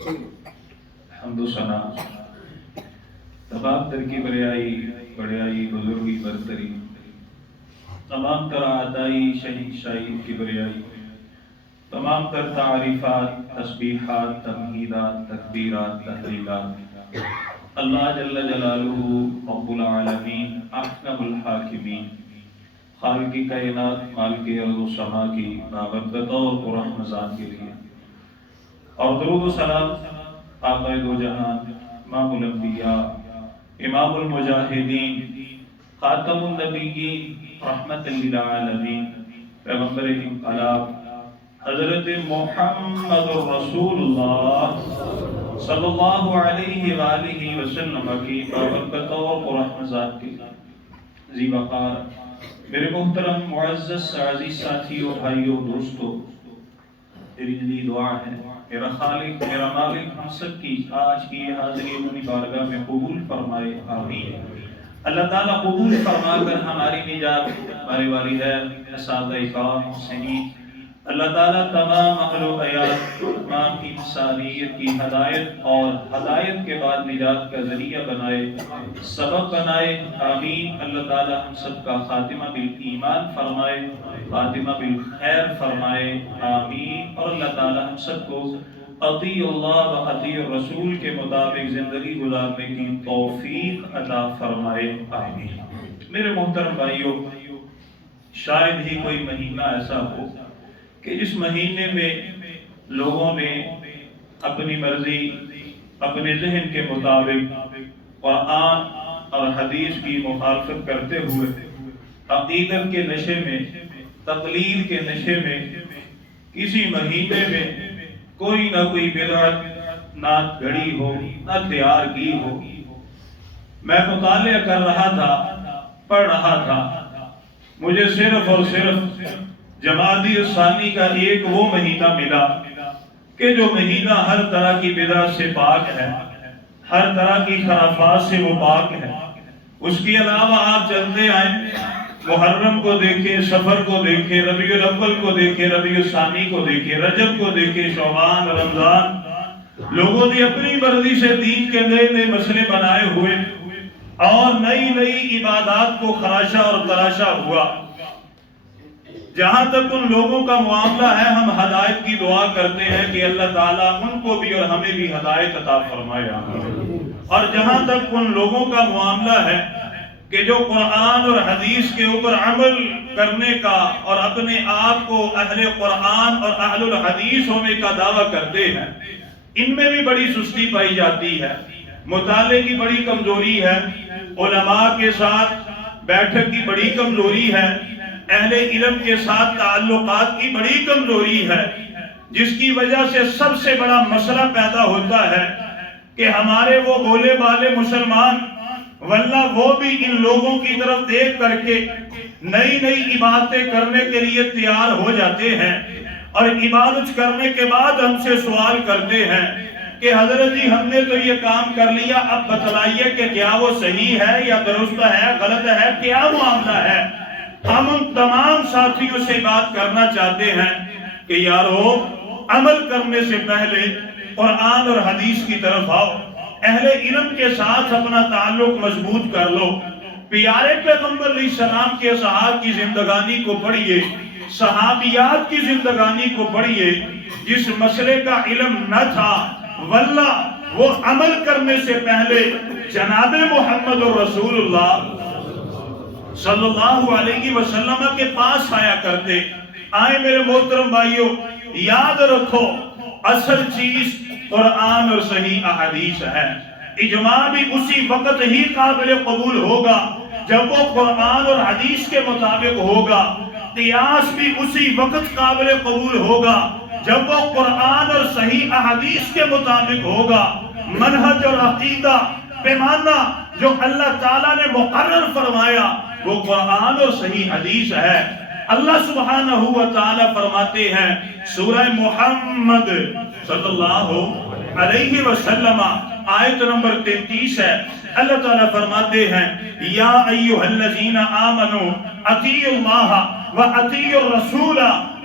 حمد و ثنا تمام تر کی بڑیائی بزرگی برتری، تمام تر عطائی شہنشاہی کبریائی، تمام تر تعریفات، تسبیحات، تمہیدات، تکبیرات، تحلیلات اللہ جل جلالہ رب العالمین احکم الحاکمین خالق کائنات مالک ارض و سما کی بابرکت اور قرآن ذات کے لیے، اور درود و سلام آقا دو جہان، امام الانبیاء، امام المجاہدین، خاتم النبیین، رحمت للعالمین، پیغمبر انقلاب حضرت محمد رسول اللہ صلی اللہ علیہ وآلہ وسلم کی بابرکت اور قرآن ذات کے ذی وقار میرے محترم معزز عزیز ساتھیوں، بھائیوں، دوستوں، میری جدید دعا ہے میرا خالق میرا مالک ہم سب کی آج کی یہ حاضری اپنی بارگاہ میں قبول فرمائے، آمین۔ اللہ تعالیٰ قبول فرما کر ہماری نجات، ہمارے والدین، اساتذہ کرام، محسنین، اللہ تعالیٰ تمام اہل و عیال، تمام انسانیت کی ہدایت اور ہدایت کے بعد نجات کا ذریعہ بنائے، سبب بنائے، آمین۔ اللہ تعالیٰ ہم سب کا خاتمہ بالایمان فرمائے، خاتمہ بالخیر فرمائے، آمین۔ اور اللہ تعالیٰ ہم سب کو اطیع اللہ و اطیع الرسول کے مطابق زندگی گزارنے کی توفیق عطا فرمائے، آمین۔ میرے محترم بھائیوں، شاید ہی کوئی مہینہ ایسا ہو کہ جس مہینے میں لوگوں نے اپنی مرضی، اپنے ذہن کے مطابق قرآن اور حدیث کی مخالفت کرتے ہوئے عقیدت کے نشے میں، تقلید کے نشے میں، کسی مہینے میں کوئی نہ کوئی بدعت نہ گھڑی ہو، نہ تیار کی ہو۔ میں مطالعہ کر رہا تھا، پڑھ رہا تھا، مجھے صرف اور صرف جمادی الثانی کا ایک وہ مہینہ ملا کہ جو مہینہ ہر طرح کی بدعت سے پاک ہے، ہر طرح کی خرافات سے وہ پاک ہے۔ اس کے علاوہ آپ چلتے آئیں، محرم کو دیکھیں، سفر کو دیکھیں، ربیع الاول کو دیکھیں، ربیع الثانی کو دیکھیں، رجب کو دیکھیں، شعبان، رمضان، لوگوں نے اپنی مرضی سے دین کے نئے نئے مسئلے بنائے ہوئے اور نئی نئی عبادات کو خراشا اور تراشا ہوا۔ جہاں تک ان لوگوں کا معاملہ ہے، ہم ہدایت کی دعا کرتے ہیں کہ اللہ تعالیٰ ان کو بھی اور ہمیں بھی ہدایت عطا فرمائے، اور جہاں تک ان لوگوں کا معاملہ ہے کہ جو قرآن اور حدیث کے اوپر عمل کرنے کا اور اپنے آپ کو اہل قرآن اور اہل الحدیث ہونے کا دعویٰ کرتے ہیں، ان میں بھی بڑی سستی پائی جاتی ہے، مطالعے کی بڑی کمزوری ہے، علماء کے ساتھ بیٹھک کی بڑی کمزوری ہے، اہل علم کے ساتھ تعلقات کی بڑی کمزوری ہے، جس کی وجہ سے سب سے بڑا مسئلہ پیدا ہوتا ہے کہ ہمارے وہ بولے بالے مسلمان واللہ وہ بھی ان لوگوں کی طرف دیکھ کر کے نئی نئی عبادتیں کرنے کے لیے تیار ہو جاتے ہیں، اور عبادت کرنے کے بعد ہم سے سوال کرتے ہیں کہ حضرت جی ہم نے تو یہ کام کر لیا، اب بتلائیے کہ کیا وہ صحیح ہے یا درست ہے، غلط ہے، کیا معاملہ ہے۔ ہم ان تمام ساتھیوں سے بات کرنا چاہتے ہیں کہ یارو، عمل کرنے سے پہلے قرآن اور حدیث کی طرف آؤ، اہل علم کے ساتھ اپنا تعلق مضبوط کر لو، پیارے پیغمبر علیہ السلام کے اصحاب کی زندگانی کو پڑھیے، صحابیات کی زندگانی کو پڑھیے، جس مسئلے کا علم نہ تھا واللہ وہ عمل کرنے سے پہلے جناب محمد رسول اللہ صلی اللہ علیہ وسلم کے پاس آیا کرتے۔ آئے میرے محترم بھائیوں، یاد رکھو اصل چیز قرآن اور صحیح احادیث ہے۔ اجماع بھی اسی وقت ہی قابل قبول ہوگا جب وہ قرآن اور حدیث کے مطابق ہوگا، قیاس بھی اسی وقت قابل قبول ہوگا جب وہ قرآن اور صحیح احادیث کے مطابق ہوگا۔ منہج اور عقیدہ، پیمانہ جو اللہ تعالیٰ نے مقرر فرمایا وہ قرآن اور صحیح حدیث ہے۔ اللہ سبحانہ و تعالیٰ فرماتے ہیں سورہ محمد صلی اللہ علیہ وسلم آیت نمبر 33 ہے، اللہ تعالیٰ فرماتے ہیں یا ایھا الذین آمنوا اطیعوا اللہ و اطیعوا الرسول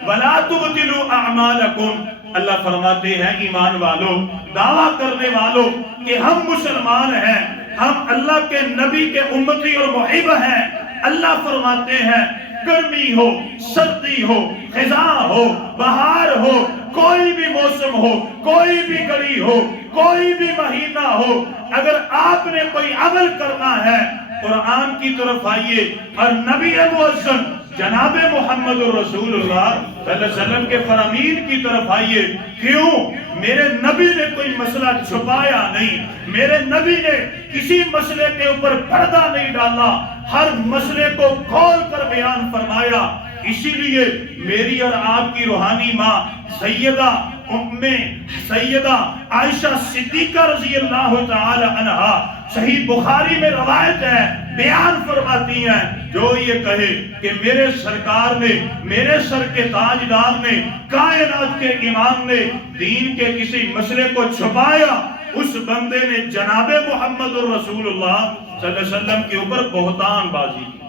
ولا تبطلوا اعمالکم۔ اللہ فرماتے ہیں ایمان والوں، دعویٰ کرنے والوں کہ ہم مسلمان ہیں، ہم اللہ کے نبی کے امتی اور محب ہیں، اللہ فرماتے ہیں گرمی ہو، سردی ہو، خزاں ہو، بہار ہو، کوئی بھی موسم ہو، کوئی بھی گھڑی ہو، کوئی بھی مہینہ ہو، اگر آپ نے کوئی عمل کرنا ہے قرآن کی طرف آئیے اور نبی معظم جناب محمد رسول اللہ صلی اللہ علیہ وسلم کے فرامین کی طرف آئیے۔ کیوں؟ میرے نبی نے کوئی مسئلہ چھپایا نہیں، میرے نبی نے کسی مسئلے کے اوپر پردہ نہیں ڈالا، ہر مسئلے کو کھول کر بیان فرمایا۔ اسی لیے میری اور آپ کی روحانی ماں سیدہ عائشہ صدیقہ رضی اللہ تعالی عنہا، صحیح بخاری میں روایت ہے، بیان فرماتی ہیں، جو یہ کہے کہ میرے سرکار نے، میرے سر کے تاجدار نے، کائنات کے امام نے دین کے کسی مسئلے کو چھپایا، اس بندے نے جناب محمد رسول اللہ صلی اللہ علیہ وسلم کے اوپر بہتان بازی کی۔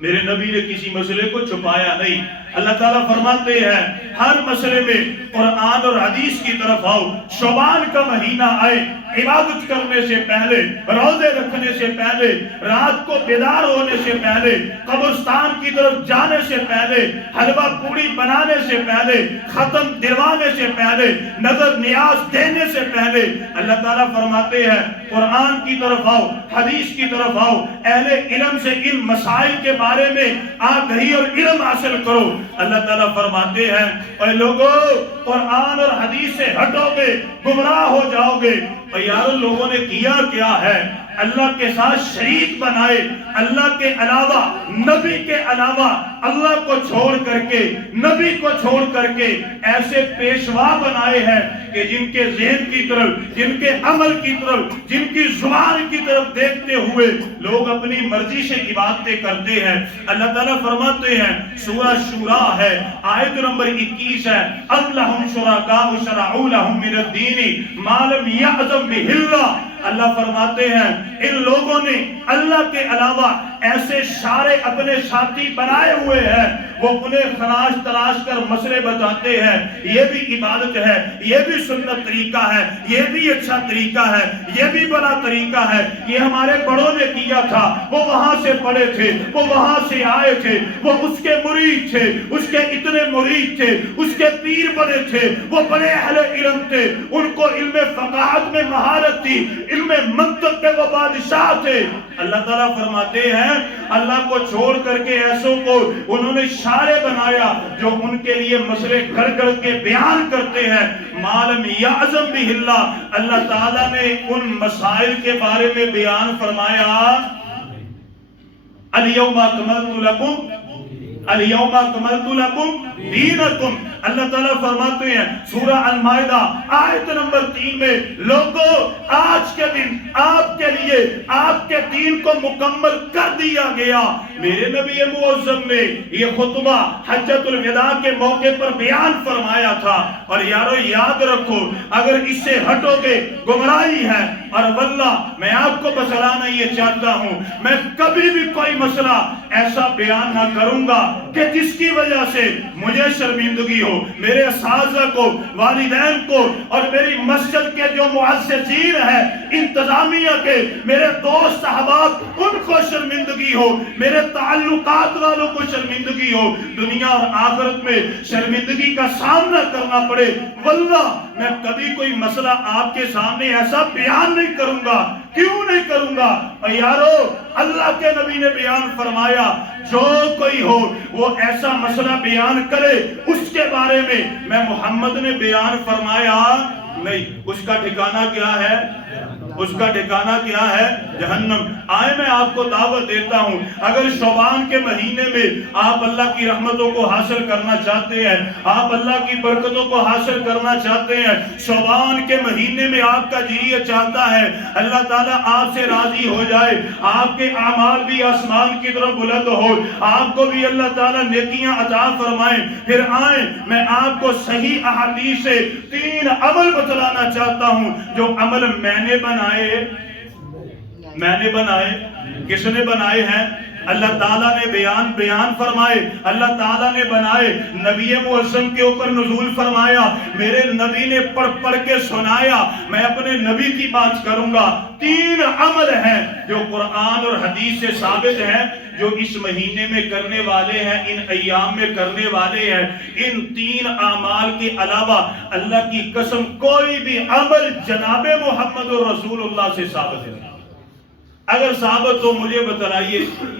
میرے نبی نے کسی مسئلے کو چھپایا نہیں۔ اللہ تعالیٰ فرماتے ہیں ہر مسئلے میں قرآن اور حدیث کی طرف آؤ۔ شعبان کا مہینہ آئے، عبادت کرنے سے پہلے، روزے رکھنے سے پہلے، رات کو بیدار ہونے سے پہلے، قبرستان کی طرف جانے سے پہلے، حلوہ پوڑی بنانے سے پہلے، ختم دلوانے سے پہلے، نظر نیاز دینے سے پہلے، اللہ تعالیٰ فرماتے ہیں قرآن کی طرف آؤ، حدیث کی طرف آؤ، اہل علم سے ان مسائل کے بارے میں آگہی اور علم حاصل کرو۔ اللہ تعالیٰ فرماتے ہیں اے لوگو قرآن اور حدیث سے ہٹو گے گمراہ ہو جاؤ گے۔ اور یارو لوگوں نے کیا کیا ہے؟ اللہ کے ساتھ شریک بنائے، اللہ کے علاوہ، نبی کے علاوہ اللہ کو چھوڑ کر کے، نبی کو چھوڑ کر کے ایسے پیشوا بنائے ہیں کہ جن کے ذہن کی طرف، جن کے عمل کی طرف، جن کی زبان کی طرف دیکھتے ہوئے لوگ اپنی مرضی سے عبادتیں کرتے ہیں۔ اللہ تعالیٰ فرماتے ہیں سورہ شورا ہے، آیت نمبر 21 ہے، ام لہم شرکاء شرعوا لہم من الدین ما لم یأذن بہ اللہ۔ اللہ فرماتے ہیں ان لوگوں نے اللہ کے علاوہ ایسے سارے اپنے ساتھی بنائے ہوئے ہیں، وہ انہیں خراش تراش کر مسئلے بتاتے ہیں، یہ بھی عبادت ہے، یہ بھی سنت طریقہ ہے، یہ بھی اچھا طریقہ ہے، یہ بھی بڑا طریقہ ہے، یہ ہمارے بڑوں نے کیا تھا، وہ وہاں سے پڑے تھے، وہ وہاں سے آئے تھے، وہ اس کے مرید تھے، اس کے اتنے مرید تھے، اس کے پیر بڑے تھے، وہ بڑے اہل علم تھے، ان کو علم فقاہت میں مہارت تھی، علم منطق کے وہ بادشاہ تھے۔ اللہ تعالیٰ فرماتے ہیں اللہ کو چھوڑ کر کے ایسوں کو انہوں نے شارع بنایا جو ان کے لیے مسئلے گھڑ گھڑ کے بیان کرتے ہیں۔ مالم یعظم بہ اللہ، اللہ تعالیٰ نے ان مسائل کے بارے میں بیان فرمایا الیوم اکملت لکم الیوم اکملت لکم دینکم۔ اللہ تعالیٰ فرماتے ہیں سورہ المائدہ آیت نمبر 3 میں، لوگوں آج کے دن آپ کے لیے آپ کے دین کو مکمل کر دیا گیا۔ میرے نبی معظم نے یہ خطبہ حجۃ الوداع کے موقع پر بیان فرمایا تھا۔ اور یارو یاد رکھو اگر اس سے ہٹو گے گمراہی ہے، اور واللہ میں آپ کو بتلانا یہ چاہتا ہوں میں کبھی بھی کوئی مسئلہ ایسا بیان نہ کروں گا کہ جس کی وجہ سے مجھے شرمندگی ہو، میرے اساتذہ کو، والدین کو، اور میری مسجد کے جو معززین ہیں، انتظامیہ کے، میرے دوست احباب، ان کو شرمندگی ہو، میرے تعلقات والوں کو شرمندگی ہو، دنیا اور آخرت میں شرمندگی کا سامنا کرنا پڑے، واللہ میں کبھی کوئی مسئلہ آپ کے سامنے ایسا بیان نہیں کروں گا۔ کیوں نہیں کروں گا؟ اور یارو اللہ کے نبی نے بیان فرمایا جو کوئی ہو وہ ایسا مسئلہ بیان کرے اس کے بارے میں محمد نے بیان فرمایا نہیں، اس کا ٹھکانہ کیا ہے؟ اس کا ٹھکانہ کیا ہے؟ جہنم۔ آئے میں آپ کو دعوت دیتا ہوں اگر شعبان کے مہینے میں آپ اللہ کی رحمتوں کو حاصل کرنا چاہتے ہیں، آپ اللہ کی برکتوں کو حاصل کرنا چاہتے ہیں، شعبان کے مہینے میں آپ کا جی یہ چاہتا ہے اللہ تعالیٰ آپ سے راضی ہو جائے، آپ کے اعمال بھی آسمان کی طرف بلند ہو، آپ کو بھی اللہ تعالیٰ نیکیاں عطا فرمائیں، پھر آئیں میں آپ کو صحیح احادیث سے 3 عمل بتلانا چاہتا ہوں جو عمل میں نے بنائے۔ کس نے بنائے ہیں؟ اللہ تعالیٰ نے بیان فرمائے، اللہ تعالیٰ نے بنائے، نبی معظم کے اوپر نزول فرمایا، میرے نبی نے پڑھ کے سنایا، میں اپنے نبی کی بات کروں گا۔ 3 عمل ہیں جو قرآن اور حدیث سے ثابت ہیں، جو اس مہینے میں کرنے والے ہیں، ان ایام میں کرنے والے ہیں۔ ان 3 اعمال کے علاوہ اللہ کی قسم کوئی بھی عمل جناب محمد رسول اللہ سے ثابت ہے۔ اگر ثابت ہو مجھے بتلائیے،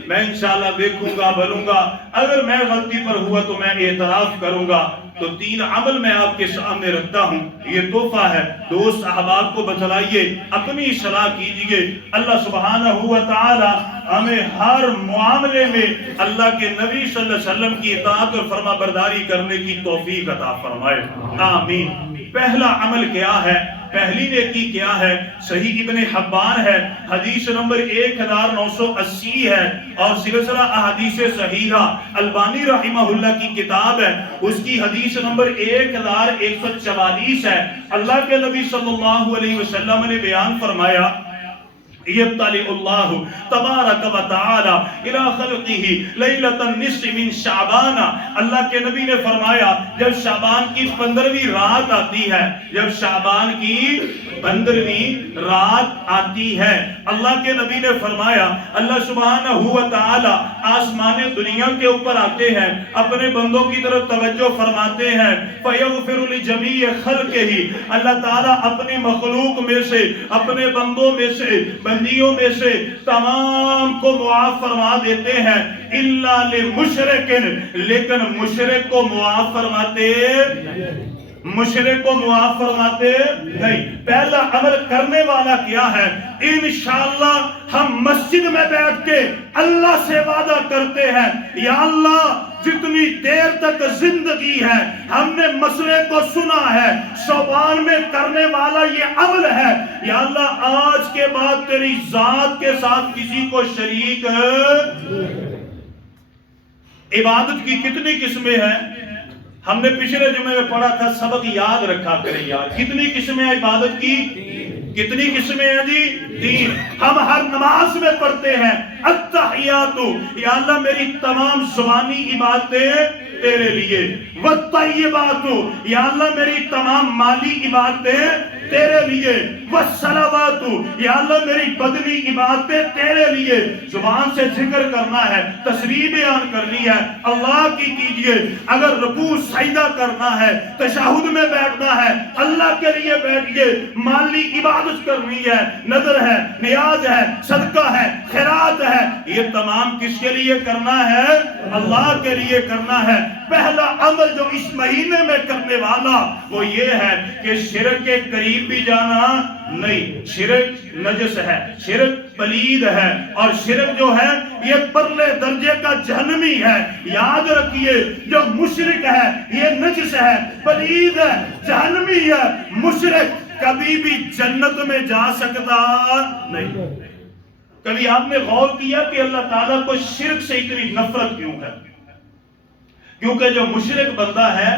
میں انشاءاللہ دیکھوں گا، بھروں گا، اگر میں غلطی پر ہوا تو میں اعتراف کروں گا۔ تو 3 عمل میں آپ کے سامنے رکھتا ہوں، یہ تحفہ ہے، دوست احباب کو بتلائیے، اپنی اصلاح کیجئے۔ اللہ سبحانہ و تعالی ہمیں ہر معاملے میں اللہ کے نبی صلی اللہ علیہ وسلم کی اطاعت اور فرما برداری کرنے کی توفیق عطا فرمائے، آمین۔ پہلا عمل کیا ہے؟ پہلی نیکی کیا ہے؟ صحیح ابن حبان ہے، حدیث نمبر 1980 ہے، اور سلسلہ احادیث صحیحہ البانی رحمہ اللہ کی کتاب ہے، اس کی حدیث نمبر 1144 ہے۔ اللہ کے نبی صلی اللہ علیہ وسلم نے بیان فرمایا، یبتلی اللہ تبارک و تعالی الى خلقہ لیلۃ النصف من شعبان۔ اللہ کے نبی نے فرمایا جب شعبان کی 15ویں رات آتی ہے، جب شعبان کی 15ویں رات آتی ہے، اللہ کے نبی نے فرمایا اللہ سبحانہ و تعالی آسمان دنیا کے اوپر آتے ہیں، اپنے بندوں کی طرف توجہ فرماتے ہیں، فیغفر لجمیع خلقہ، اللہ تعالی اپنی مخلوق میں سے، اپنے بندوں میں سے، بندیوں میں سے تمام کو معاف فرما دیتے ہیں، الا لمشرک، لیکن مشرک کو معاف فرماتے نہیں۔ پہلا عمل کرنے والا کیا ہے؟ انشاءاللہ ہم مسجد میں بیٹھ کے اللہ سے وعدہ کرتے ہیں، یا اللہ جتنی دیر تک زندگی ہے ہم نے مسئلے کو سنا ہے، شعبان میں کرنے والا یہ عمل ہے، یا اللہ آج کے بعد تیری ذات کے ساتھ کسی کو شریک عبادت کی کتنی قسمیں ہیں؟ ہم نے پچھلے جمعے میں پڑھا تھا، سبق یاد رکھا کریں یار، کتنی قسمیں عبادت کی؟ کتنی قسمیں ہیں جی؟ 3۔ ہم ہر نماز میں پڑھتے ہیں التحیات، یا اللہ میری تمام زبانی عبادتیں تیرے لیے، والطیبات، یا اللہ میری تمام مالی عبادتیں تیرے لیے، والصلوات، یا اللہ میری بدنی عبادتیں تیرے لیے۔ زبان سے ذکر کرنا ہے، تسبیح بیان کرنی ہے، اللہ کی کیجئے۔ اگر رکوع سجدہ کرنا ہے، تشہد میں بیٹھنا ہے، اللہ کے لیے بیٹھئے۔ مالی عبادت کرنی ہے، نذر ہے، نیاز ہے، صدقہ ہے، خیرات ہے، یہ تمام کس کے لیے کرنا ہے؟ اللہ کے لیے کرنا ہے۔ پہلا عمل جو اس مہینے میں کرنے والا وہ یہ ہے کہ شرک کے قریب بھی جانا نہیں۔ شرک نجس ہے، شرک پلید ہے، اور شرک جو ہے یہ پرلے درجے کا جہنمی ہے۔ یاد رکھیے جو مشرک ہے یہ نجس ہے، پلید ہے، جہنمی ہے۔ مشرک کبھی بھی جنت میں جا سکتا نہیں۔ کبھی آپ نے غور کیا کہ اللہ تعالیٰ کو شرک سے اتنی نفرت کیوں ہے؟ کیونکہ جو مشرک بندہ ہے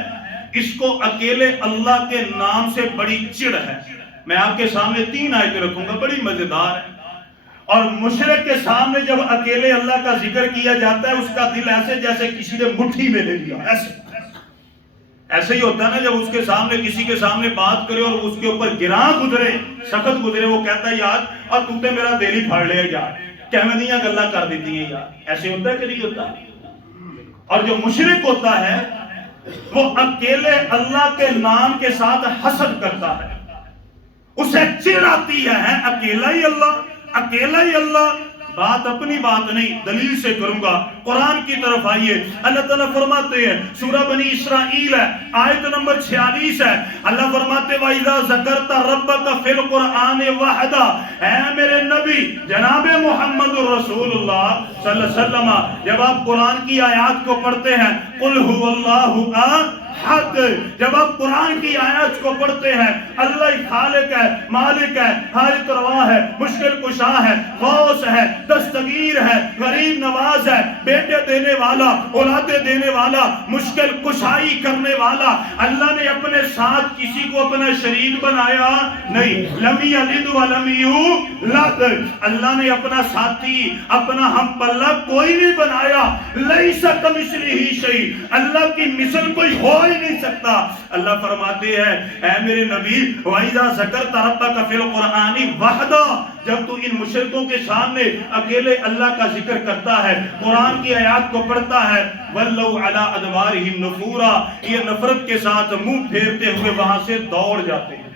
اس کو اکیلے اللہ کے نام سے بڑی چڑ ہے۔ میں آپ کے سامنے 3 آیتیں رکھوں گا، بڑی مزیدار ہے۔ اور مشرک کے سامنے جب اکیلے اللہ کا ذکر کیا جاتا ہے، اس کا دل ایسے جیسے کسی نے مٹھی میں لے لیا، ایسے ہی ہوتا ہے نا، جب اس کے سامنے کسی کے سامنے بات کرے اور اس کے اوپر گراں گزرے، سخت گزرے، وہ کہتا ہے یار اور تو تے میرا دل ہی پھاڑ لیا یار، کیویں گلاں کر دیتی ہیں یار۔ ایسے ہوتا ہے کہ نہیں ہوتا؟ اور جو مشرک ہوتا ہے وہ اکیلے اللہ کے نام کے ساتھ حسد کرتا ہے، اسے چڑ آتی ہے، اکیلا ہی اللہ، اکیلا ہی اللہ۔ بات اپنی بات نہیں، دلیل سے کروں گا۔ قرآن کی طرف آئیے، اللہ تعالیٰ فرماتے ہیں، سورہ بنی اسرائیل ہے، آیت نمبر 46 ہے، اللہ فرماتے وَإِذَا ذَكَرْتَ رَبَّكَ فِي الْقُرْآنِ وَحْدَ، اے میرے نبی جناب محمد رسول اللہ صلی اللہ علیہ وسلم، جب آپ قرآن کی آیات کو پڑھتے ہیں، قُلْ هُوَ اللَّهُ حد. جب آپ قرآن کی آیات کو پڑھتے ہیں اللہ خالق ہے، مالک ہے، حاجت روا ہے، مشکل کشا ہے، غوث ہے، دستگیر ہے، غریب نواز ہے، بیٹے دینے والا، اولادیں دینے والا، مشکل کشائی کرنے والا. اللہ نے اپنے ساتھ کسی کو اپنا شریک بنایا نہیں. لم یلد ولم یولد. اللہ نے اپنا ساتھی، اپنا ہم پلہ کوئی نہیں بنایا. لیس کمثلہ شیء. اللہ کی مثل کوئی ہو ہی نہیں سکتا. اللہ فرماتے ہیں اے میرے نبی وَإِذَا ذَكَرْتَ رَبَّكَ فِي الْقُرْآنِ وَحْدًا. جب تو ان مشرکوں کے سامنے اکیلے اللہ کا ذکر کرتا ہے، قرآن کی آیات کو پڑھتا ہے، وَلَّوْا عَلَىٰ أَدْبَارِهِمْ نُفُورًا. یہ نفرت کے ساتھ منہ پھیرتے ہوئے وہاں سے دوڑ جاتے ہیں.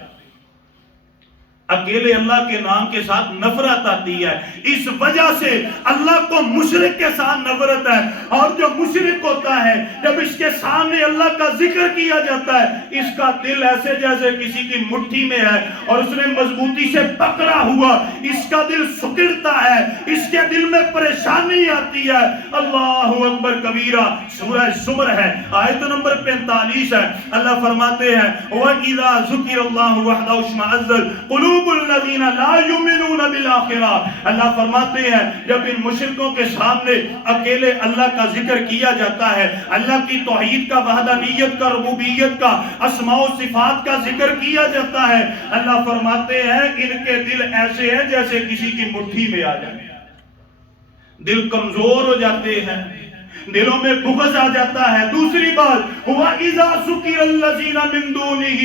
اکیلے اللہ کے نام کے ساتھ نفرت آتی ہے. اس وجہ سے اللہ کو مشرک کے ساتھ نفرت ہے. اور جو مشرک ہوتا ہے جب اس کے سامنے اللہ کا ذکر کیا جاتا ہے اس کا دل ایسے جیسے کسی کی مٹھی میں ہے اور اس نے مضبوطی سے پکڑا ہوا، اس کا دل سکڑتا ہے، اس کے دل میں پریشانی آتی ہے. اللہ اکبر کبیرہ. سورہ زمر ہے، آیت نمبر 45 ہے. اللہ فرماتے ہیں وَإِذَا ذُكِرَ اللَّهُ وَحْدَهُ اشْمَأَزَّتْ قُلُوبُ الذین لا یؤمنون بالآخرہ. اللہ فرماتے ہیں جب ان مشرکوں کے سامنے اکیلے اللہ کا ذکر کیا جاتا ہے، اللہ کی توحید کا، وحدانیت کا، ربوبیت کا، اسماء و صفات کا ذکر کیا جاتا ہے، اللہ فرماتے ہیں ان کے دل ایسے ہیں جیسے کسی کی مٹھی میں آ جائے. دل کمزور ہو جاتے ہیں، دلوں میں بغض آ جاتا ہے. دوسری بات وَإِذَا ذُكِرَ الَّذِينَ مِن دُونِهِ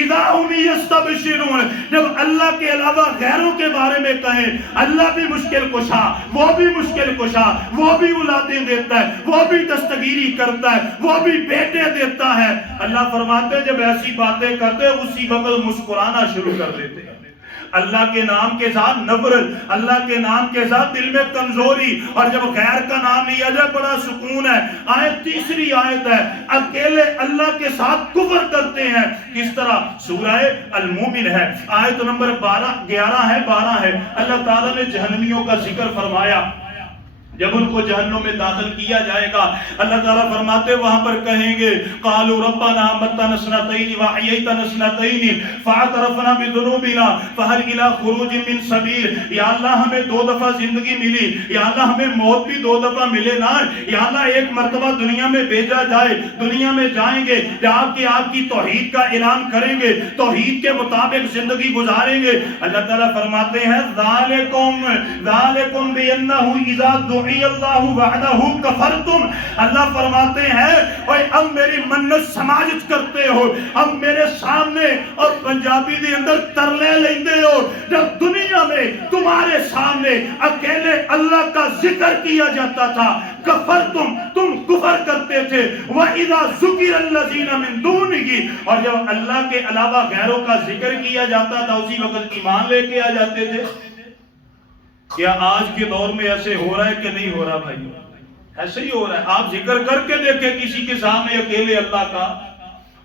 إِذَا هُمْ يَسْتَبْشِرُونَ. جب اللہ کے علاوہ غیروں کے بارے میں کہیں اللہ بھی مشکل کشا، وہ بھی مشکل کشا، وہ بھی اولادیں دیتا ہے، وہ بھی دستگیری کرتا ہے، وہ بھی بیٹے دیتا ہے. اللہ فرماتے ہیں جب ایسی باتیں کرتے اسی وقت مسکرانا شروع کر دیتے ہیں. اللہ کے نام کے ساتھ نفرت، اللہ کے نام کے ساتھ دل میں کمزوری، اور جب غیر کا نام لیا جائے بڑا سکون ہے. آیت تیسری آیت ہے اکیلے اللہ کے ساتھ کفر کرتے ہیں. کس طرح؟ سورہ المومن ہے، آیت نمبر 11 ہے 12 ہے. اللہ تعالیٰ نے جہنمیوں کا ذکر فرمایا. جب ان کو جہنم میں داخل کیا جائے گا اللہ تعالیٰ فرماتے وہاں پر کہیں گے قالوا ربنا امتنا سنتين واحييتنا سنتين فاعترفنا بذنوبنا فهل الى خروج من سبيل. یا اللہ ہمیں 2 دفعہ زندگی ملی، یا اللہ ہمیں موت بھی 2 دفعہ ملے نا، یا اللہ ایک مرتبہ دنیا میں بھیجا جائے، دنیا میں جائیں گے آپ کی توحید کا اعلان کریں گے، توحید کے مطابق زندگی گزاریں گے. اللہ تعالیٰ فرماتے ہیں ذالکم بانہ اذا اللہ وحدہ کفرتم. اللہ فرماتے ہیں اوے اب میری منت سماجت کرتے ہو، اب میرے سامنے اور پنجابی دے اندر ترلے لیندے ہو. جب دنیا میں تمہارے سامنے اکیلے اللہ کا ذکر کیا جاتا تھا کفرتم، تم کفر کرتے تھے. وَإِذَا ذُكِرَ الَّذِينَ مِن دُونِهِ. اور جب اللہ کے علاوہ غیروں کا ذکر کیا جاتا تھا اسی وقت ایمان لے کے آ جاتے تھے. کیا آج کے دور میں ایسے ہو رہا ہے کہ نہیں ہو رہا بھائی؟ ایسے ہی ہو رہا ہے. آپ ذکر کر کے دیکھیں کسی کے سامنے اکیلے اللہ کا،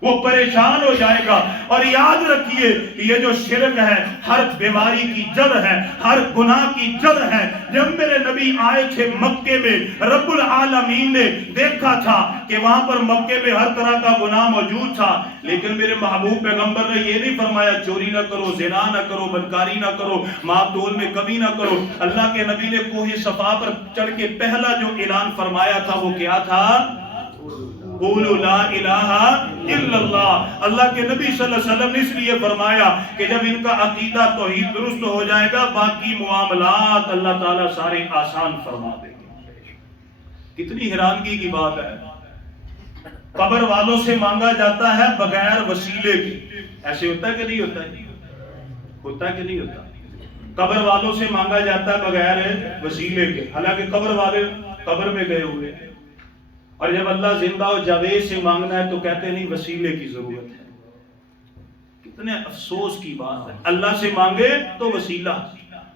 وہ پریشان ہو جائے گا. اور یاد رکھیے یہ جو شرک ہے ہر بیماری کی جڑ ہے، ہر گناہ کی جڑ ہے. جب میرے نبی آئے تھے مکے میں رب العالمین نے دیکھا تھا کہ وہاں پر مکے میں ہر طرح کا گناہ موجود تھا، لیکن میرے محبوب پیغمبر نے یہ نہیں فرمایا چوری نہ کرو، زنا نہ کرو، بدکاری نہ کرو، مال تول میں کمی نہ کرو. اللہ کے نبی نے کوہ صفا پر چڑھ کے پہلا جو اعلان فرمایا تھا وہ کیا تھا؟ قولوا لا الہ الا اللہ. اللہ کے نبی صلی اللہ علیہ وسلم نے اس لیے فرمایا کہ جب ان کا عقیدہ توحید درست ہو جائے گا باقی معاملات اللہ تعالیٰ سارے آسان فرما دیں گے. کتنی حیرانگی کی بات ہے. قبر والوں سے مانگا جاتا ہے بغیر وسیلے کی. ایسے ہوتا ہے کہ نہیں ہوتا ہے؟ ہوتا ہے کہ نہیں ہوتا؟ قبر والوں سے مانگا جاتا ہے بغیر وسیلے کے، حالانکہ قبر والے قبر میں گئے ہوئے. اور جب اللہ زندہ و جاوید سے مانگنا ہے تو کہتے نہیں وسیلے کی ضرورت ہے. کتنے افسوس کی بات ہے. اللہ سے مانگے تو وسیلہ،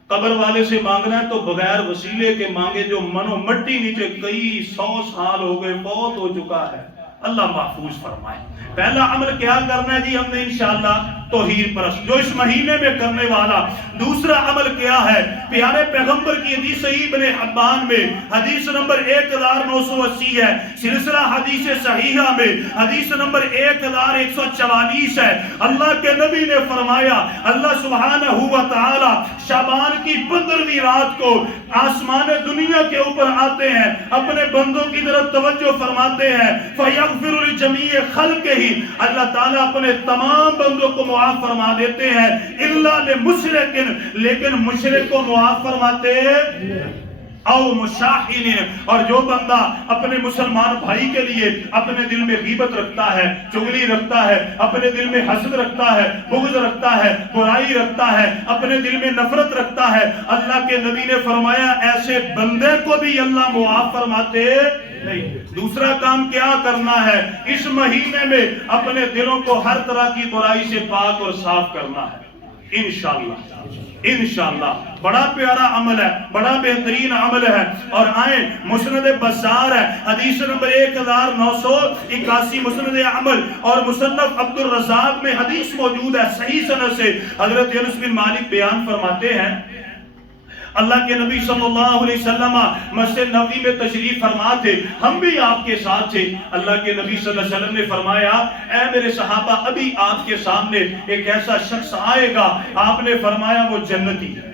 قبر والے سے مانگنا ہے تو بغیر وسیلے کے مانگے جو منو مٹی نیچے کئی 100 سال ہو گئے، بہت ہو چکا ہے. اللہ محفوظ فرمائے. پہلا عمل کیا کرنا ہے جی ہم نے انشاءاللہ توحید پرست جو اس مہینے میں کرنے والا دوسرا عمل کیا ہے؟ پیارے پیغمبر کی حدیث صحیح ابن حبان میں حدیث نمبر 1980 ہے، سلسلہ حدیث صحیحہ میں حدیث نمبر 1144 ہے۔ اللہ کے نبی نے فرمایا اللہ سبحانہ و تعالی شعبان کی 15ویں رات کو آسمان دنیا کے اوپر آتے ہیں، اپنے بندوں کی طرف توجہ فرماتے ہیں، فَيَغْفِرُ لِجَمِيعِ خَلْقِهِ اللہ تعالیٰ اپنے تمام بندوں کو معاف فرما دیتے ہیں، اِلَّا لِمُشْرِكٍ لیکن مشرک کو معاف فرماتے او مشاہین، اور جو بندہ اپنے مسلمان بھائی کے لیے اپنے دل میں غیبت رکھتا ہے، چغلی رکھتا ہے، اپنے دل میں حسد رکھتا ہے، بغض رکھتا ہے، برائی رکھتا ہے، اپنے دل میں نفرت رکھتا ہے، اللہ کے نبی نے فرمایا ایسے بندے کو بھی اللہ معاف فرماتے نہیں۔ دوسرا کام کیا کرنا ہے؟ اس مہینے میں اپنے دلوں کو ہر طرح کی برائی سے پاک اور صاف کرنا ہے انشاءاللہ۔ بڑا پیارا عمل ہے، بڑا بہترین عمل ہے۔ اور آئیں مسند بزار ہے، حدیث نمبر 1981 مسند عمل، اور مصنف عبد الرزاق میں حدیث موجود ہے صحیح سند سے۔ حضرت انس بن مالک بیان فرماتے ہیں اللہ کے نبی صلی اللہ علیہ وسلم مسجد نبوی میں تشریف فرما تھے، ہم بھی آپ کے ساتھ تھے۔ اللہ کے نبی صلی اللہ علیہ وسلم نے فرمایا اے میرے صحابہ ابھی آپ کے سامنے ایک ایسا شخص آئے گا، آپ نے فرمایا وہ جنتی ہے۔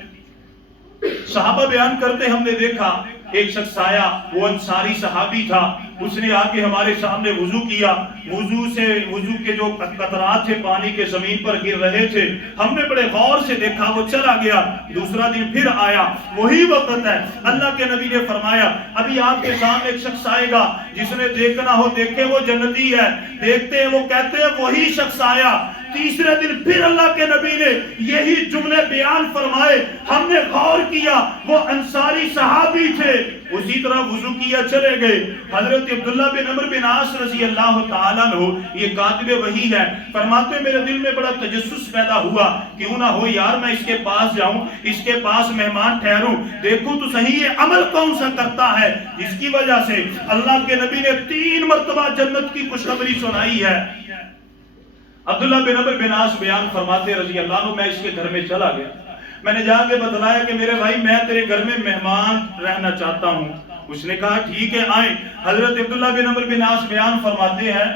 صحابہ بیان کرتے ہم نے دیکھا ایک شخص آیا، وہ انصاری صحابی تھا، اس نے آکے ہمارے سامنے وضو کیا، وضو کے جو قطرات تھے پانی کے زمین پر گر رہے تھے، ہم نے بڑے غور سے دیکھا، وہ چلا گیا۔ دوسرا دن پھر آیا، وہی وقت ہے۔ اللہ کے نبی نے فرمایا ابھی آپ کے سامنے ایک شخص آئے گا، جس نے دیکھنا ہو دیکھے وہ جنتی ہے۔ دیکھتے ہیں وہ کہتے ہیں وہی شخص آیا۔ تیسرے دن پھر اللہ کے نبی نے یہی جملے بیان فرمائے، ہم نے غور کیا وہ انصاری صحابی تھے۔ اسی طرح وضو کیا چلے گئے۔ حضرت عبداللہ بن عمر بن عاص رضی اللہ تعالیٰ عنہ یہ کاتب وحی ہے، فرماتے میرے دل میں بڑا تجسس پیدا ہوا، کیوں نہ ہو یار میں اس کے پاس جاؤں، اس کے پاس مہمان ٹھہروں، دیکھوں تو صحیح یہ عمل کون سا کرتا ہے جس کی وجہ سے اللہ کے نبی نے 3 مرتبہ جنت کی خوشخبری سنائی ہے۔ عبداللہ بن عمر بن عاص بیان فرماتے رضی اللہ عنہ میں اس کے گھر میں چلا گیا، میں نے جا کے بتلایا کہ میرے بھائی میں تیرے گھر میں مہمان رہنا چاہتا ہوں۔ اس نے کہا ٹھیک ہے آئیں۔ حضرت عبداللہ بن عمر بن عاص بیان فرماتے ہیں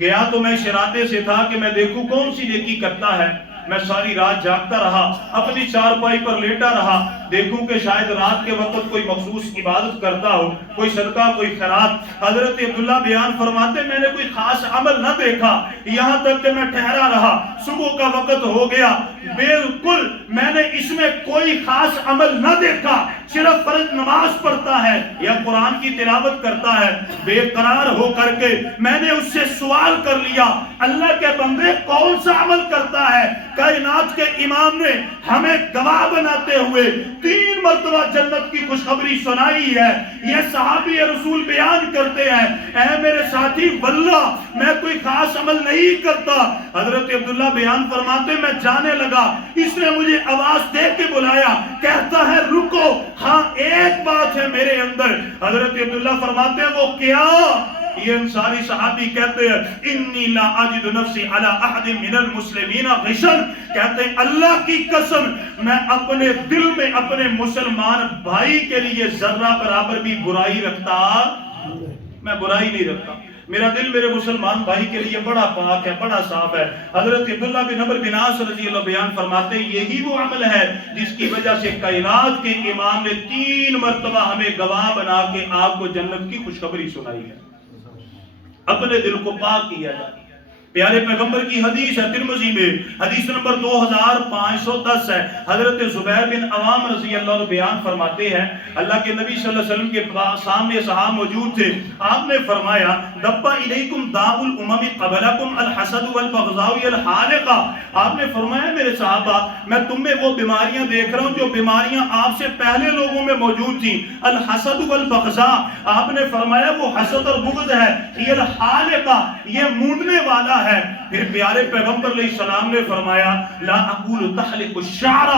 گیا تو میں اس ارادے سے تھا کہ میں دیکھوں کون سی نیکی کرتا ہے۔ میں ساری رات جاگتا رہا، اپنی چارپائی پر لیٹا رہا، دیکھوں کہ شاید رات کے وقت کوئی مخصوص عبادت کرتا ہو، کوئی صدقہ کوئی خیرات۔ حضرت عبداللہ بیان فرماتے میں نے کوئی خاص عمل نہ دیکھا، یہاں تک کہ میں ٹھہرا رہا، صبح کا وقت ہو گیا، بالکل میں نے اس میں کوئی خاص عمل نہ دیکھا، صرف فرض نماز پڑھتا ہے یا قرآن کی تلاوت کرتا ہے۔ بے قرار ہو کر کے میں نے اس سے سوال کر لیا اللہ کے بندے کون سا عمل کرتا ہے؟ کائنات کے امام نے ہمیں گواہ بناتے ہوئے 3 مرتبہ جنت کی خوشخبری سنائی ہے۔ یہ صحابی رسول بیان کرتے ہیں اے میرے ساتھی واللہ میں کوئی خاص عمل نہیں کرتا۔ حضرت عبداللہ بیان فرماتے میں جانے لگا، اس نے مجھے آواز دے کے بلایا، کہتا ہے رکو، ہاں ایک بات ہے میرے اندر۔ حضرت عبداللہ فرماتے ہیں وہ کیا؟ یہ انصاری صحابی کہتے ہیں انی لا اجد نفسی علی احد من المسلمین غشن، کہتے ہیں اللہ کی قسم میں اپنے دل میں اپنے مسلمان بھائی کے لیے ذرہ برابر بھی برائی رکھتا، میں برائی نہیں رکھتا، میرا دل میرے مسلمان بھائی کے لیے بڑا پاک ہے، بڑا صاف ہے۔ حضرت عبداللہ بن عمر بن عاص رضی اللہ بیان فرماتے ہیں یہی وہ عمل ہے جس کی وجہ سے کائنات کے امام نے 3 مرتبہ ہمیں گواہ بنا کے آپ کو جنت کی خوشخبری سنائی ہے۔ اپنے دل کو پاک کیا جائے۔ پیارے پیغمبر کی حدیث ہے ترمذی میں حدیث نمبر 2510 ہے، حضرت زبیر بن عوام رضی اللہ عنہ بیان فرماتے ہیں اللہ کے نبی صلی اللہ علیہ وسلم کے سامنے صحابہ موجود تھے، آپ نے فرمایا دبا الیکم داء الامم قبلکم الحسد والبغضاء الحالقہ، آپ نے فرمایا میرے صحابہ میں تم میں وہ بیماریاں دیکھ رہا ہوں جو بیماریاں آپ سے پہلے لوگوں میں موجود تھیں، الحسد والبغضاء، آپ نے فرمایا وہ حسد اور بغض ہے، یہ الحالقہ یہ مونڈنے والا ہے۔ پھر پیارے پیغمبر علیہ السلام نے فرمایا لا اقول تحلق الشعر،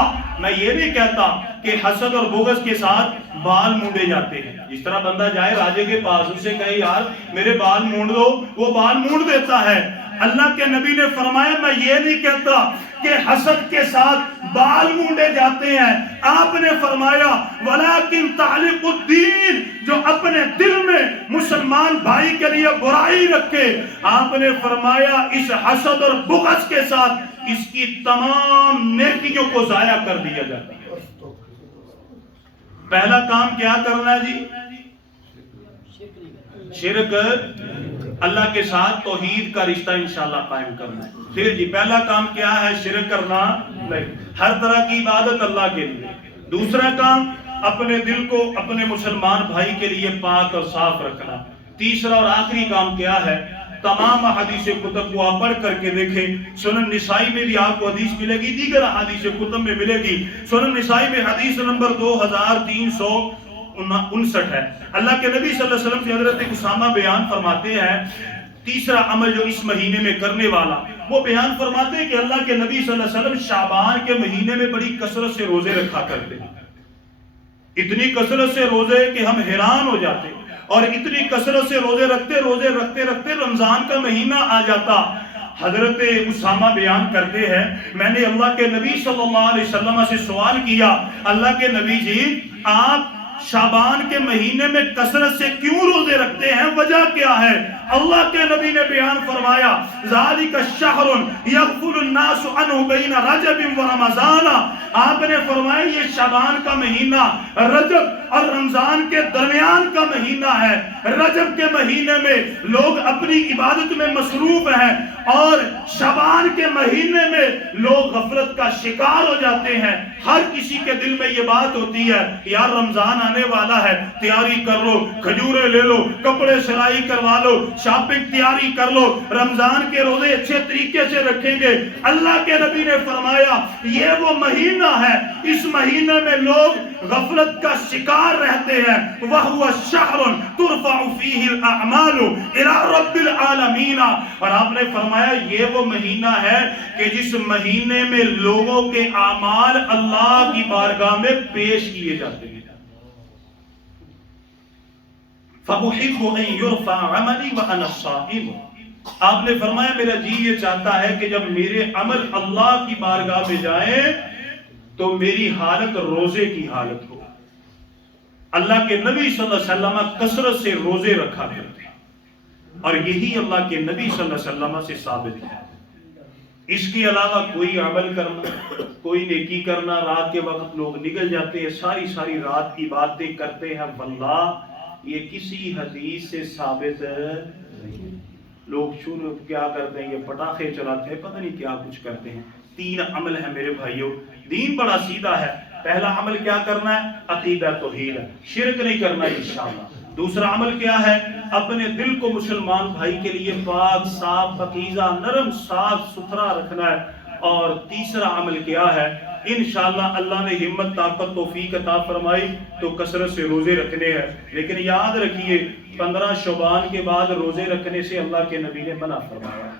میں یہ نہیں کہتا کہ حسد اور بغض کے ساتھ بال مونڈے جاتے ہیں۔ جس طرح بندہ جائے راجے کے پاس، اسے کہے یار میرے بال مونڈ دو، وہ بال مونڈ دیتا ہے، اللہ کے نبی نے فرمایا میں یہ نہیں کہتا کہ حسد کے ساتھ بال مونڈے جاتے ہیں، آپ نے فرمایا ولیکن تعلق الدین، جو اپنے دل میں مسلمان بھائی کے لیے برائی رکھے، آپ نے فرمایا اس حسد اور بغض کے ساتھ اس کی تمام نیکیوں کو ضائع کر دیا جاتا ہے۔ پہلا کام کیا کرنا ہے جی؟ شرک اللہ کے ساتھ توحید کا رشتہ انشاءاللہ قائم کرنا ہے۔ پھر جی پہلا کام کیا ہے؟ شرک کرنا نہیں، ہر طرح کی عبادت اللہ کے لیے۔ دوسرا کام اپنے دل کو اپنے مسلمان بھائی کے لیے پاک اور صاف رکھنا۔ تیسرا اور آخری کام کیا ہے؟ تمام احادیث کتب کو آپ پڑھ کر کے دیکھیں، سنن نسائی میں بھی آپ کو حدیث ملے گی، دیگر احادیث کتب میں ملے گی۔ سنن نسائی میں حدیث نمبر 2359 ہے۔ اللہ کے نبی صلی اللہ علیہ وسلم سے حضرت اسامہ بیان فرماتے ہیں، تیسرا عمل جو اس مہینے میں کرنے والا، وہ بیان فرماتے ہیں کہ اللہ کے نبی صلی اللہ علیہ وسلم شعبان کے مہینے میں بڑی کثرت سے روزے رکھا کرتے ہیں۔ اتنی کثرت سے روزے کہ ہم حیران ہو جاتے، اور اتنی کثرت سے روزے رکھتے رمضان کا مہینہ آ جاتا۔ حضرت اسامہ بیان کرتے ہیں میں نے اللہ کے نبی صلی اللہ علیہ وسلم سے سوال کیا، اللہ کے نبی جی آپ شعبان کے مہینے میں کثرت سے کیوں روزے رکھتے ہیں، وجہ کیا ہے؟ اللہ کے نبی نے بیان فرمایا ذالک الشہر یغفل الناس عنہ بین رجب و رمضان، آپ نے فرمایا یہ شعبان کا مہینہ رجب اور رمضان کے درمیان کا مہینہ ہے۔ رجب کے مہینے میں لوگ اپنی عبادت میں مصروف ہیں، اور شعبان کے مہینے میں لوگ غفلت کا شکار ہو جاتے ہیں۔ ہر کسی کے دل میں یہ بات ہوتی ہے یار رمضان آنے والا ہے، تیاری کر لو، کھجورے لے لو، کپڑے سلائی کروا لو، شاپنگ تیاری کر لو، رمضان کے روزے اچھے طریقے سے رکھیں گے۔ اللہ کے نبی نے فرمایا یہ وہ مہینہ ہے، اس مہینے میں لوگ غفلت کا شکار رہتے ہیں۔ وَهُوَ شَهْرٌ تُرْفَعُ فِيهِ الْأَعْمَالُ إِلَىٰ رَبِّ الْعَالَمِينَ، اور آپ نے فرمایا یہ وہ مہینہ ہے کہ جس مہینے میں لوگوں کے اعمال اللہ کی بارگاہ میں پیش کیے جاتے ہیں۔ فَأُحِبُّ أَن يُرْفَعَ عَمَلِي وَأَنَا الصَّائِمُ، آپ نے فرمایا میرا جی یہ چاہتا ہے کہ جب میرے عمل اللہ کی بارگاہ میں جائیں تو میری حالت روزے کی حالت ہو۔ اللہ کے نبی صلی اللہ علیہ وسلم کثرت سے روزے رکھا کرتے ہیں، اور یہی اللہ کے نبی صلی اللہ علیہ وسلم سے ثابت ہے۔ اس کے علاوہ کوئی عمل کرنا، کوئی نیکی کرنا، رات کے وقت لوگ نکل جاتے ہیں ساری رات کی باتیں کرتے ہیں، واللہ یہ کسی حدیث سے ثابت نہیں۔ لوگ شروع کیا کرتے ہیں، یہ پٹاخے چلاتے ہیں، پتہ نہیں کیا کچھ کرتے ہیں۔ 3 عمل ہے میرے بھائیوں، دین بڑا سیدھا ہے۔ پہلا عمل کیا کرنا ہے؟ عقیدہ توحید، شرک نہیں کرنا انشاءاللہ۔ دوسرا عمل کیا ہے؟ اپنے دل کو مسلمان بھائی کے لیے پاک، صاف، پاکیزہ، نرم، صاف ستھرا رکھنا ہے۔ اور تیسرا عمل کیا ہے؟ انشاءاللہ اللہ نے ہمت، طاقت، توفیق عطا فرمائی تو کثرت سے روزے رکھنے ہیں۔ لیکن یاد رکھیے 15 شعبان کے بعد روزے رکھنے سے اللہ کے نبی نے منع فرمایا ہے۔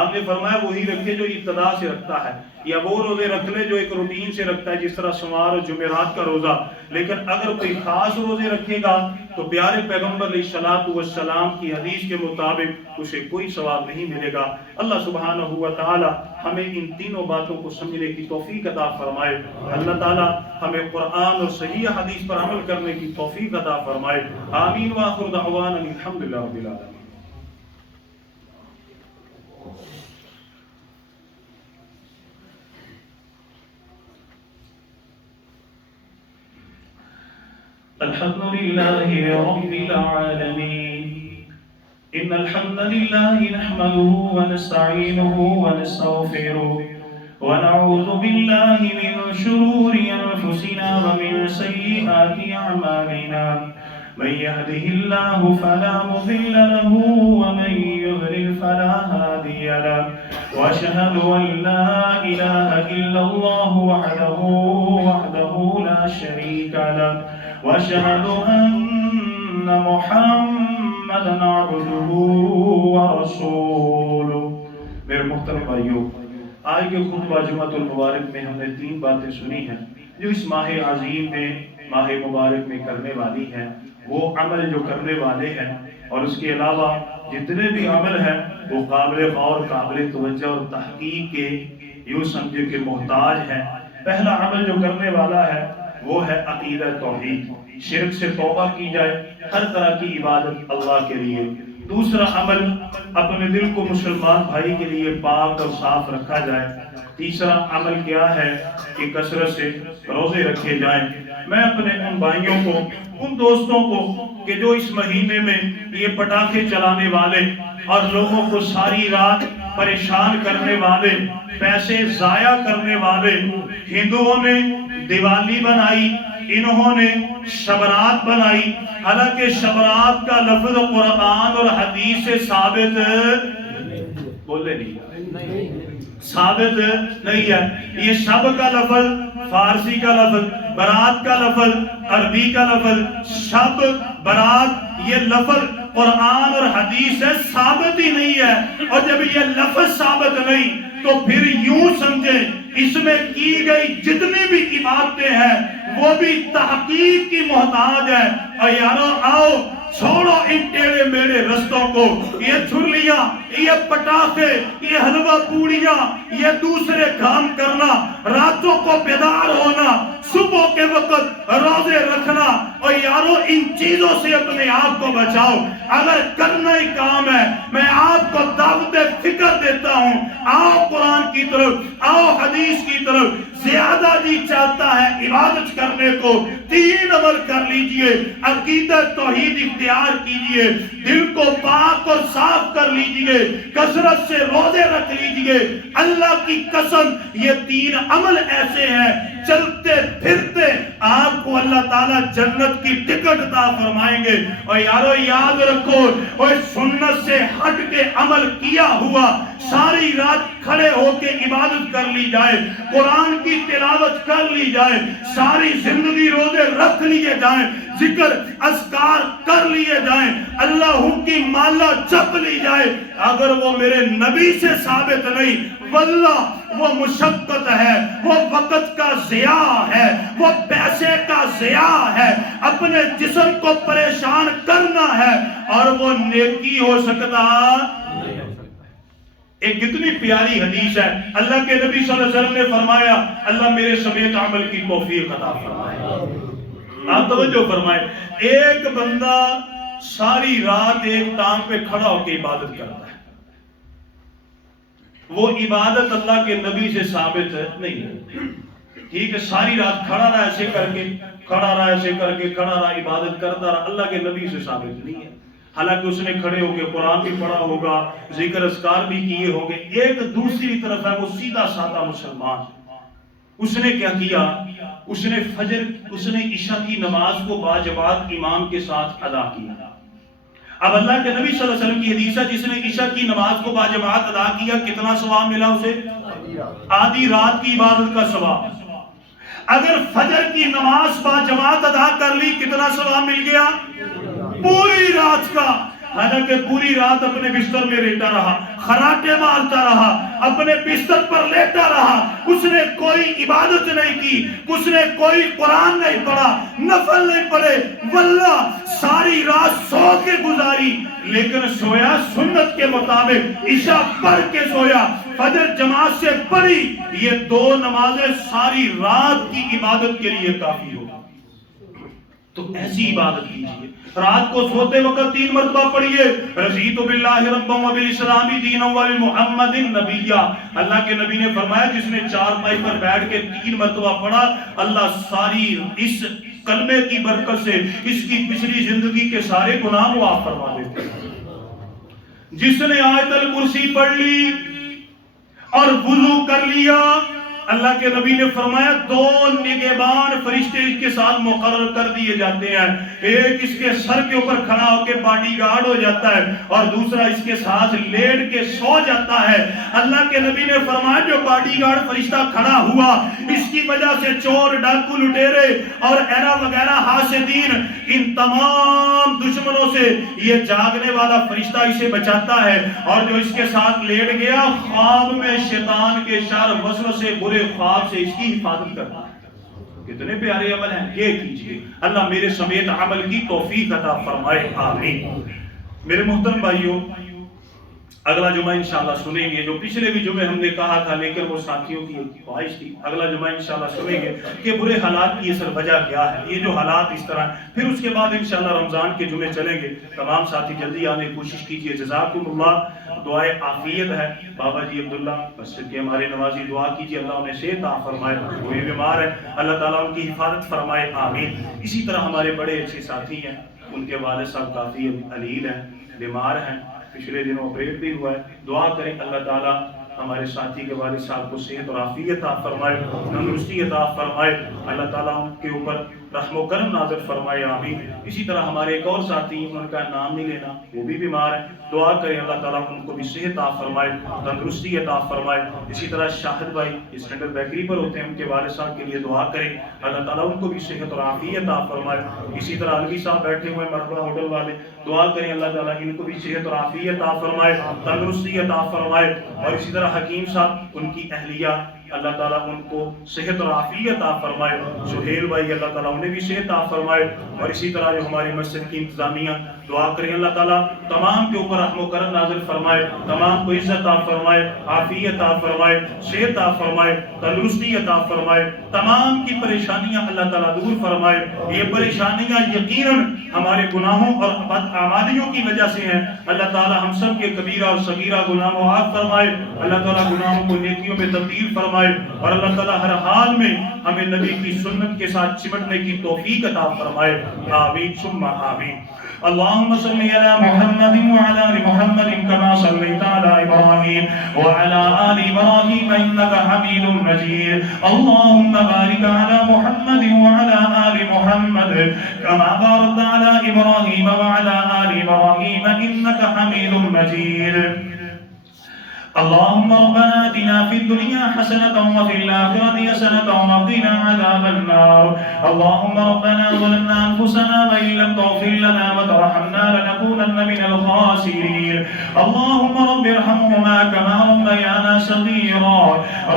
آپ نے فرمایا وہی رکھے جو ابتدا سے رکھتا ہے، یا وہ روزے رکھ لے جو ایک روٹین سے رکھتا ہے، جس طرح سوار اور جمعرات کا روزہ۔ لیکن اگر کوئی خاص روزے رکھے گا تو پیارے پیغمبر علیہ الصلوۃ والسلام کی حدیث کے مطابق اسے کوئی ثواب نہیں ملے گا۔ اللہ سبحانہ و تعالی ہمیں ان تینوں باتوں کو سمجھنے کی توفیق عطا فرمائے۔ اللہ تعالی ہمیں قرآن اور صحیح حدیث پر عمل کرنے کی توفیق عطا فرمائے۔ آمین وآخر دعوانا الحمدللہ رب العالمین۔ الحمد لله رب العالمين، إن الحمد لله نحمده ونستعينه ونستغفره ونعوذ بالله من شرور أنفسنا ومن سيئات أعمالنا، من يهده الله فلا مضل له ومن يضلل فلا هادي له، وأشهد أن لا إله إلا الله وحده لا شريك له، وأشهد أن محمدا عبده ورسوله۔ میرے محترم بھائیوں، آج کے خطبہ جمعۃ المبارک میں ہم نے 3 باتیں سنی ہیں جو اس ماہ عظیم میں، ماہ مبارک میں کرنے والی ہیں۔ وہ عمل جو کرنے والے ہیں اور اس کے علاوہ جتنے بھی عمل ہیں وہ قابل غور، قابل توجہ اور تحقیق کے یوں سمجھے کہ محتاج ہیں۔ پہلا عمل جو کرنے والا ہے وہ ہے عقیدہ توحید، شرک سے توبہ کی جائے، ہر طرح کی عبادت اللہ کے لیے۔ دوسرا عمل اپنے دل کو مسلمان بھائی کے لیے پاک اور صاف رکھا جائے۔ تیسرا عمل کیا ہے کہ کثرت سے روزے رکھے جائیں۔ میں اپنے ان بھائیوں کو، ان دوستوں کو کہ جو اس مہینے میں یہ پٹاخے چلانے والے اور لوگوں کو ساری رات پریشان کرنے والے، پیسے ضائع کرنے والے، ہندوؤں نے دیوالی بنائی، انہوں نے شبرات بنائی، حالانکہ شبرات کا لفظ قرآن اور حدیث سے ثابت بولے نہیں، ثابت نہیں ہے۔ یہ شب کا لفظ فارسی کا لفظ، برات کا لفظ عربی کا لفظ، شب برات یہ لفظ قرآن اور حدیث سے ثابت ہی نہیں ہے۔ اور جب یہ لفظ ثابت نہیں تو پھر یوں سمجھیں اس میں کی گئی جتنی بھی عبادتیں ہیں وہ بھی تحقیق کی محتاج ہے۔ اور یارو آؤ چھوڑو ان ٹیڑے میڑے رستوں کو، یہ چھرلیاں، یہ پٹاخے، یہ حلوہ پوڑیاں، یہ دوسرے کام کرنا، راتوں کو بیدار ہونا، صبح کے وقت روزے رکھنا، اور یارو ان چیزوں سے اپنے آپ کو بچاؤ۔ اگر کرنا ہی کام ہے میں آپ کو دعوت فکر دیتا ہوں، آؤ قرآن کی طرف، آؤ حدیث کی طرف۔ زیادہ جی چاہتا ہے عبادت کرنے کو، تین عمل کر لیجئے، عقیدہ توحید اختیار کیجئے، دل کو پاک اور صاف کر لیجئے، کثرت سے روزے رکھ لیجئے۔ اللہ کی قسم یہ تین عمل ایسے ہیں چلتے پھرتے آپ کو اللہ تعالیٰ جنت کی ٹکٹ عطا فرمائیں گے۔ اور یارو یاد رکھو، اور سنت سے ہٹ کے عمل کیا ہوا ساری رات کھڑے ہو کے عبادت کر لی جائے، قرآن کی تلاوت کر لی جائے، ساری زندگی روزے رکھ لیے جائیں، ذکر اذکار کر لیے جائیں، اللہ کی مالا جپ لی جائے، اگر وہ میرے نبی سے ثابت نہیں، واللہ وہ مشقت ہے، وہ وقت کا ضیاع ہے، وہ پیسے کا ضیاع ہے، اپنے جسم کو پریشان کرنا ہے، اور وہ نیکی ہو سکتا۔ ایک کتنی پیاری حدیث ہے، اللہ کے نبی صلی اللہ علیہ وسلم نے فرمایا، اللہ میرے سمیت عمل کی توفیق عطا فرمائے۔ آپ توجہ فرمائے، ایک بندہ ساری رات ایک ٹانگ پہ کھڑا ہو کے عبادت کرتا ہے، وہ عبادت اللہ کے نبی سے ثابت نہیں ہے۔ ٹھیک ہے، ساری رات کھڑا رہا ایسے کر کے، کھڑا رہا ایسے کر کے، کھڑا رہا عبادت کرتا رہا، اللہ کے نبی سے ثابت نہیں ہے۔ حالانکہ اس نے کھڑے ہو کے قرآن بھی پڑھا ہوگا، ذکر اذکار بھی کیے ہوں گے۔ ایک دوسری طرف ہے وہ سیدھا سادہ مسلمان، اس نے کیا کیا؟ اس نے عشاء کی نماز کو باجماعت امام کے ساتھ ادا کیا۔ اب اللہ کے نبی صلی اللہ علیہ وسلم کی حدیث ہے، جس نے عشاء کی نماز کو باجماعت ادا کیا کتنا ثواب ملا اسے؟ آدھی رات کی عبادت کا ثواب۔ اگر فجر کی نماز باجماعت ادا کر لی کتنا ثواب مل گیا؟ پوری رات کا۔ حالانکہ پوری رات اپنے بستر میں لیٹا رہا، خراٹے مارتا رہا، اپنے بستر پر لیٹا رہا، اس نے کوئی عبادت نہیں کی، اس نے کوئی قرآن نہیں پڑھا، نفل نہیں پڑھے، واللہ ساری رات سو کے گزاری، لیکن سویا سنت کے مطابق، عشاء پڑھ کے سویا، فجر جماعت سے پڑھی، یہ دو نمازیں ساری رات کی عبادت کے لیے کافی ہو۔ تو ایسی عبادت کیجئے، رات کو سوتے وقت 3 مرتبہ پڑھیے، رضیت باللہ ربا وبالاسلام دینا وبمحمد نبیا۔ اللہ کے نبی نے فرمایا جس نے چارپائی پر بیٹھ کے 3 مرتبہ پڑھا، اللہ ساری اس کلمے کی برکت سے اس کی پچھلی زندگی کے سارے گناہ معاف فرما دیتے ہیں۔ جس نے آیت الکرسی پڑھ لی اور وضو کر لیا، اللہ کے نبی نے فرمایا 2 نگہبان فرشتے اس کے ساتھ مقرر کر دیے جاتے ہیں، ایک اس کے سر کے اوپر کھڑا ہو کے باڈی گارڈ ہو جاتا ہے اور دوسرا اس کے ساتھ لیٹ کے سو جاتا ہے۔ اللہ کے نبی نے فرمایا جو باڈی گارڈ فرشتہ کھڑا ہوا، اس کی وجہ سے چور، ڈاکو، لٹیرے اور ایرا وغیرہ حاسدین، ان تمام دشمنوں سے یہ جاگنے والا فرشتہ اسے بچاتا ہے، اور جو اس کے ساتھ لیٹ گیا خواب میں شیطان کے شر وسوسے برے خواب سے اس کی حفاظت کرتا ہے۔ کتنے پیارے عمل ہیں، یہ کیجئے، اللہ میرے سمیت عمل کی توفیق عطا فرمائے، آمین۔ میرے محترم بھائیوں، اگلا جمعہ انشاءاللہ سنیں گے، جو پچھلے بھی جمعے ہم نے کہا تھا لیکن وہ ساتھیوں کی خواہش تھی، اگلا جمعہ انشاءاللہ سنیں گے کہ برے حالات کی اصل وجہ کیا ہے، یہ جو حالات اس طرح، پھر اس کے بعد انشاءاللہ رمضان کے جمعے چلیں گے۔ تمام ساتھی جلدی آنے کی کوشش کیجئے، جزاکم اللہ۔ دعائے عافیت ہے، بابا جی عبداللہ مسجد کے ہمارے نمازی، دعا کیجئے اللہ انہیں صحت عطا فرمائے، وہ بیمار ہے اللہ تعالیٰ ان کی حفاظت فرمائے، آمین۔ اسی طرح ہمارے بڑے اچھے ساتھی ہیں، ان کے والد صاحب کافی علیل ہیں، بیمار ہیں، پچھلے دنوں آپریٹ بھی ہوا ہے، دعا کریں اللہ تعالیٰ ہمارے ساتھی کے والد صاحب کو صحت اور عافیت عطا فرمائے، تندرستی عطا فرمائے، اللہ تعالیٰ ان کے اوپر رحم و کرم نازل فرمائے، آمین۔ اسی طرح ہمارے ایک اور ساتھی، ان کا نام نہیں لینا، وہ بھی بیمار ہیں، دعا کریں اللہ تعالیٰ ان کو بھی صحت عطا فرمائے، تندرستی عطا فرمائے۔ اسی طرح شاہد بھائی اسٹینڈرڈ بیکری پر ہوتے ہیں، ان کے والد صاحب کے لیے دعا کریں اللہ تعالیٰ ان کو بھی صحت اور عافیت عطا فرمائے۔ اسی طرح علوی صاحب بیٹھے ہوئے مرحبا ہوٹل والے، دعا کریں اللہ تعالیٰ ان کو بھی صحت اور عافیت عطا فرمائے، تندرستی عطا فرمائے۔ اور اسی طرح حکیم صاحب، ان کی اہلیہ، اللہ تعالیٰ ان کو صحت اور عافیت عطا فرمائے۔ سہیل بھائی اللہ تعالیٰ انہیں بھی صحت عطا فرمائے۔ اور اسی طرح جو ہماری مسجد کی انتظامیہ، دعا کریں اللہ تعالیٰ تمام کے اوپر رحم و کرم نازل فرمائے، تمام کو عزت عطا فرمائے، عافیت عطا فرمائے، صحت عطا فرمائے، تندرستی عطا فرمائے، تمام کی پریشانیاں اللہ تعالیٰ دور فرمائے۔ یہ پریشانیاں یقیناً ہمارے گناہوں اور بدعمالیوں کی وجہ سے ہیں، اللہ تعالیٰ ہم سب کے کبیرہ اور صغیرہ گناہوں معاف فرمائے، اللہ تعالیٰ گناہوں کو نیکیوں میں تبدیل فرمائے، اور اللہ تعالیٰ ہر حال میں ہمیں نبی کی سنت کے ساتھ چمٹنے کی توفیق عطا فرمائے، آمین ثم آمین۔ اللهم صل على محمد وعلى آل محمد كما صليت على إبراهيم وعلى آل إبراهيم إنك حميد مجيد اللهم بارك على محمد وعلى آل محمد كما باركت على إبراهيم وعلى آل إبراهيم إنك حميد مجيد اللهم ربنا آتنا في الدنيا حسنة وفي الآخرة حسنة وقنا عذاب النار اللهم ربنا ظلمنا أنفسنا وإن لم تغفر لنا وترحمنا لنكونن من الخاسرين اللهم رب ارحمهما كما ربيانا صغيرا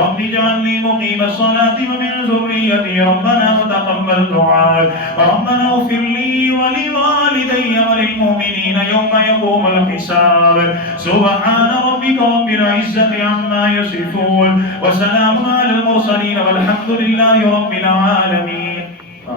رب اجعلني مقيم الصلاة ومن ذريتي ربنا وتقبل دعاء ربنا اغفر لي ولوالدي وللمؤمنين يوم يقوم الحساب سبحان ربك رب العزة عما يصفون وسلام على المرسلين والحمد لله رب العالمين